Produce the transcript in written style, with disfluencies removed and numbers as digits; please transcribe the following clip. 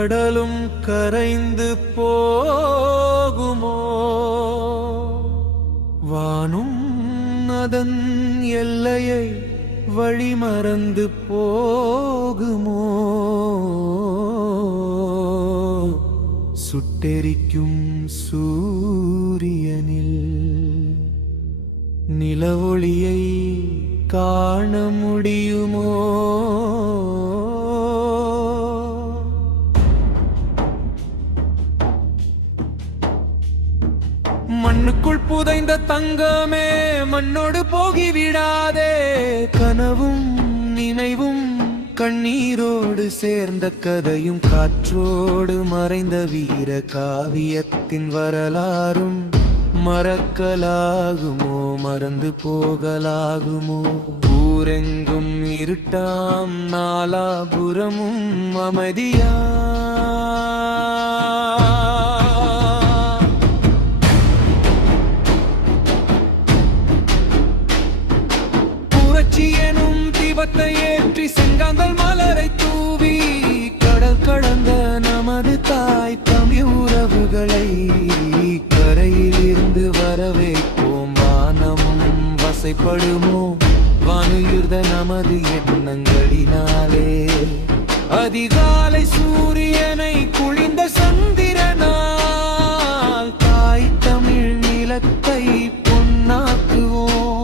கடலும் கரைந்து போகுமோ, வானும் அதன் எல்லையை வழிமறந்து போகுமோ, சுட்டெரிக்கும் சூரியனில் நிலவொளியை காண முடியுமோ? மண்ணுக்குள் புதைந்த தங்கமே மண்ணோடு போகிவிடாதே, கனவும் நினைவும் கண்ணீரோடு சேர்ந்த கதையும் காற்றோடு மறைந்த வீர காவியத்தின் வரலாறும் மறக்கலாகுமோ, மறந்து போகலாகுமோ? ஊரெங்கும் இருட்டாம், நாலாபுரமும் அமைதியா, எனும் தீபத்தை ஏற்றி செங்காந்தல் மலரை தூவி கடல் கடந்த நமது தாய் தமிழ் உறவுகளை கரையில் இருந்து வரவேற்போம். வானமும் வசைப்படுமோ, வானுயிர்த நமது எண்ணங்களினாலே. அதிகாலை சூரியனை குளிந்த சந்திரனால் தாய் தமிழ் நிலத்தை பொன்னாக்குவோம்.